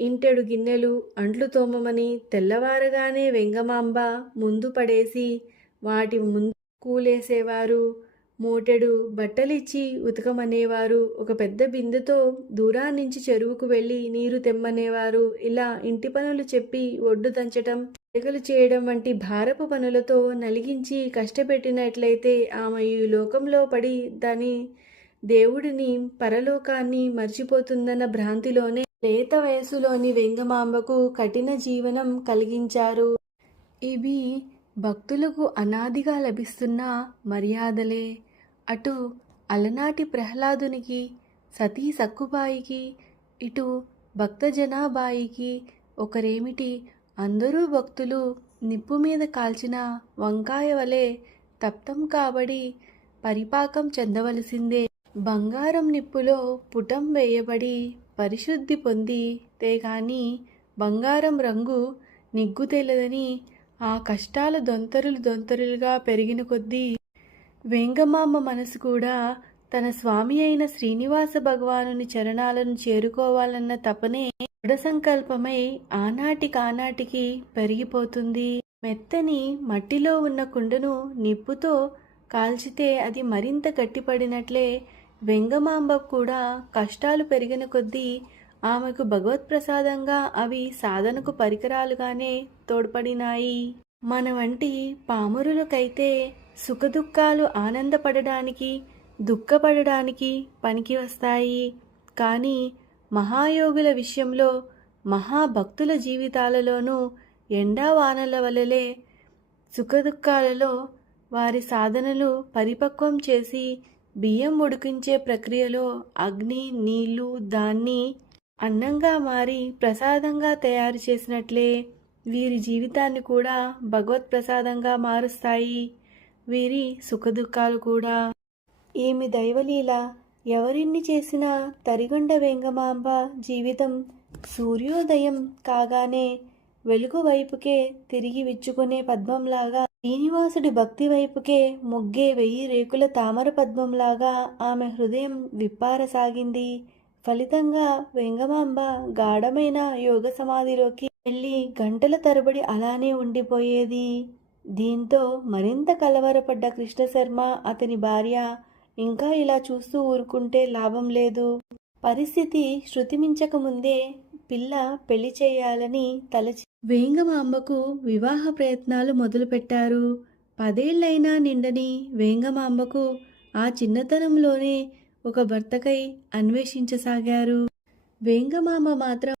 ఇంటెడు గిన్నెలు అంట్లు తోమమని తెల్లవారగానే వెంగమాంబ ముందు పడేసి వాటి ముందు కూలేసేవారు. మూటెడు బట్టలిచ్చి ఉతకమనేవారు. ఒక పెద్ద బిందెతో దూరాన్నించి చెరువుకు వెళ్ళి నీరు తెమ్మనేవారు. ఇలా ఇంటి పనులు చెప్పి ఒడ్డు దంచటం, ఎగలు చేయడం వంటి భారపు పనులతో నలిగించి కష్టపెట్టినట్లయితే ఆమె ఈ లోకంలో పడి దాని దేవుడిని పరలోకాన్ని మర్చిపోతుందన్న భ్రాంతిలోనే లేత వయసులోని వెంగమాంబకు కఠిన జీవనం కలిగించారు. ఇవి భక్తులకు అనాదిగా లభిస్తున్న మర్యాదలే. అటు అలనాటి ప్రహ్లాదునికి, సతీ సక్కుబాయికి, ఇటు భక్తజనాబాయికి ఒకరేమిటి, అందరూ భక్తులు నిప్పు మీద కాల్చిన వంకాయ వలె తప్తం కాబడి పరిపాకం చెందవలసిందే. బంగారం నిప్పులో పుటం వేయబడి పరిశుద్ధి పొందితే గాని బంగారం రంగు నిగ్గు తెలదని ఆ కష్టాల దొంతరులుగా పెరిగిన కొద్దీ వెంగమాంబ మనసు కూడా తన స్వామి అయిన శ్రీనివాస భగవానుని చరణాలను చేరుకోవాలన్న తపనే దృఢ సంకల్పమై ఆనాటికానాటికి పెరిగిపోతుంది. మెత్తని మట్టిలో ఉన్న కుండను నిప్పుతో కాల్చితే అది మరింత గట్టిపడినట్లే వెంగమాంబ కూడా కష్టాలు పెరిగిన కొద్దీ ఆమెకు భగవత్ప్రసాదంగా అవి సాధనకు పరికరాలుగానే తోడ్పడినాయి. మన వంటి పామరులకైతే సుఖదుఖాలు ఆనందపడడానికి, దుఃఖపడడానికి పనికి వస్తాయి. కానీ మహాయోగుల విషయంలో, మహాభక్తుల జీవితాలలోనూ ఎండావానల వలె సుఖదుఖాలలో వారి సాధనలు పరిపక్వం చేసి బియ్యం ఉడికించే ప్రక్రియలో అగ్ని, నీళ్లు దాన్ని అన్నంగా మారి ప్రసాదంగా తయారు చేసినట్లే వీరి జీవితాన్ని కూడా భగవత్ ప్రసాదంగా మారుస్తాయి. వీరి సుఖదుఖాలు కూడా. ఏమి దైవలీల! ఎవరిన్ని చేసినా తరిగొండ వెంగమాంబ జీవితం సూర్యోదయం కాగానే వెలుగు వైపుకే తిరిగి విచ్చుకునే పద్మంలాగా, శ్రీనివాసుడి భక్తి వైపుకే మొగ్గే 1000 రేకుల తామర పద్మంలాగా ఆమె హృదయం విప్పారసాగింది. ఫలితంగా వెంగమాంబ గాఢమైన యోగ సమాధిలోకి వెళ్ళి గంటల తరబడి అలానే ఉండిపోయేది. దీంతో మరింత కలవరపడ్డ కృష్ణశర్మ, అతని భార్య ఇంకా ఇలా చూస్తూ ఊరుకుంటే లాభం లేదు. పరిస్థితి శృతిమించకముందే పిల్ల పెళ్లి చేయాలని తలచి వేంగమాంబకు వివాహ ప్రయత్నాలు మొదలుపెట్టారు. 10 ఏళ్లైనా నిండని వేంగమాంబకు ఆ చిన్నతనంలోనే ఒక భర్తకై అన్వేషించసాగారు. వేంగమాంబ మాత్రం